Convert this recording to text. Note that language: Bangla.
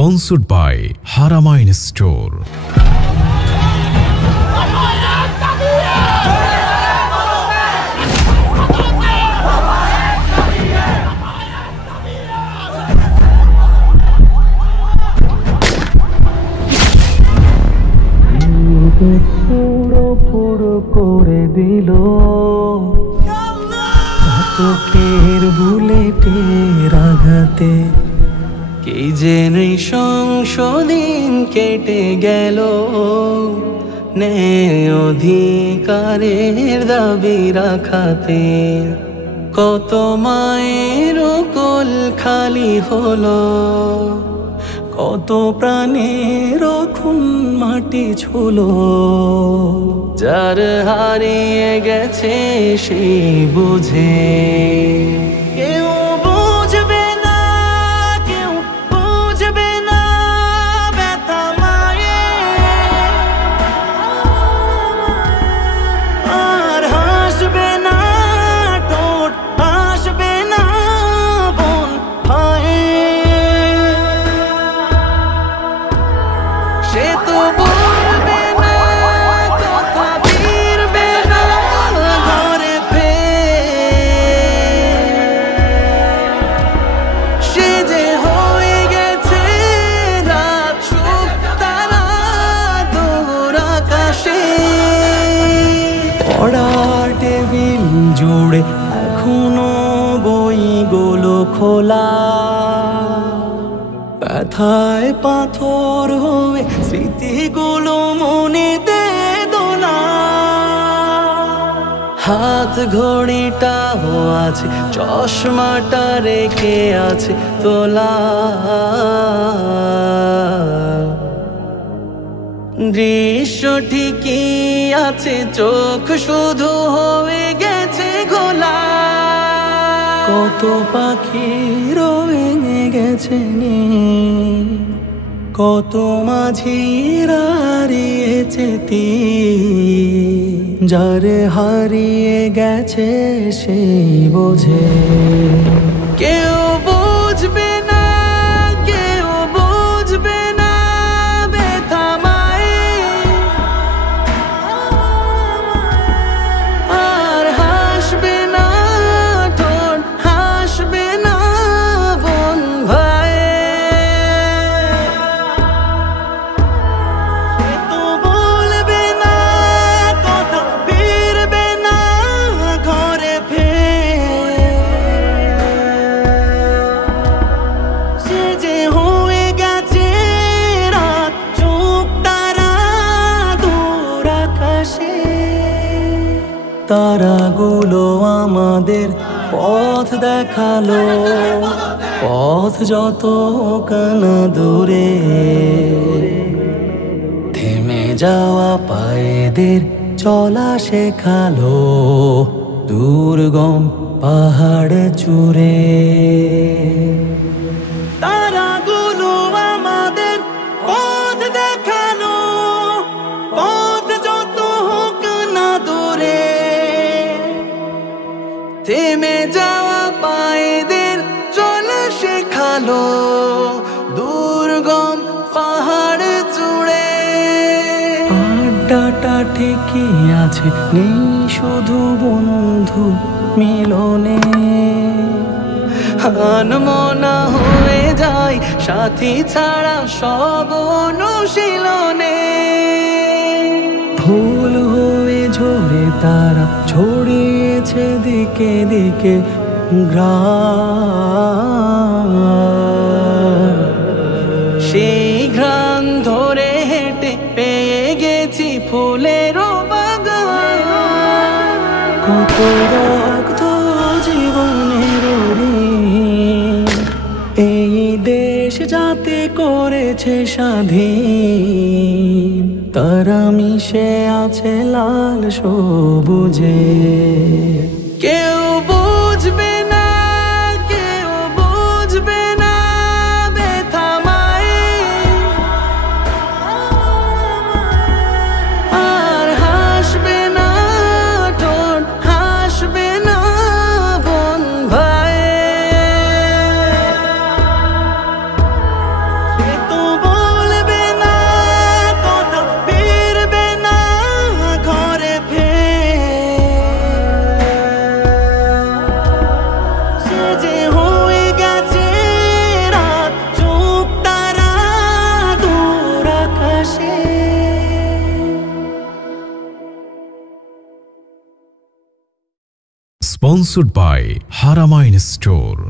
Sponsored by Haramain Store. পুরো করে দিল চোখের বুলেটের আঘাতে কি যে নৃশংসদিন কেটে গেল ন্যায় অধিকারের দাবি রাখাতে কত মায়ের কোল খালি হলো কত প্রাণের খুন মাটি ছুলো যার হারিয়ে গেছে সেই বুঝে কেউ বুঝবে না কেউ বুঝবে না ব্যথা মায়ের আর হাসবে না ঠোঁট হাসবে না বোন ভাইয়ের সে তো বলবে না কথা ফিরবে না ঘরে সে যে হয়ে গেছে রাত সুখ তারা দূর আকাশে পড়ার টেবিল জুড়ে এখনো বইগুলো খোলা ব্যথায় পাথর হয়ে স্মৃতিগুলো মনেতে দোলা হাত ঘড়িটাও আছে চশমাটা রেখে আছে তোলা দৃশ্য ঠিকই আছে চোখ শুধু হয়ে গেছে ঘোলা কত পাখি রয়ে গেছে কত মাঝি হারিয়েছে যার হারিয়ে গেছে সেই বোঝে কেউ বুঝবে না কেউ বুঝবে না ব্যথা মায়ের আর হাসবে না ঠোঁট হাসবে না বোন ভাইয়ের সে তো বলবে না কথা ফিরবে না ঘরে সে যে হয়ে গেছে রাত চোখ তারা দূর আকাশে তারাগুলো আমাদের পথ দেখালো পথ যত কানা দূরে থেমে যাওয়া পায়েদের চলা শেখালো দুর্গম পাহাড় চূড়ে তারাগুলো আমাদের পথ দেখালো পথ যত হোক না দূরে থেমে যাওয়া পায়েদের চলা শেখালো দুর্গম পাহাড় চূড়ে আড্ডাটা ঠিকই আছে নেই শুধু বন্ধু মিলনে আনমনা হয়ে যায় সাথী ছাড়া সব অনুশীলনে ফুল হয়ে ঝরে তারা ছড়িয়েছে দিকে দিকে ঘ্রাণ সেই ঘ্রাণ ধরে হেঁটে পেয়ে গেছি ফুলের বাগান কত রক্ত জীবনের ঋণ এই দেশ যাতে করেছে স্বাধীন তারা মিশে আছে লাল সবুজে কেউ বুঝবে না কেউ বুঝবে না ব্যথা মায়ের আর হাসবে না ঠোঁট হাসবে না বোন ভাইয়ের সে তো Sponsored by Haramain Store.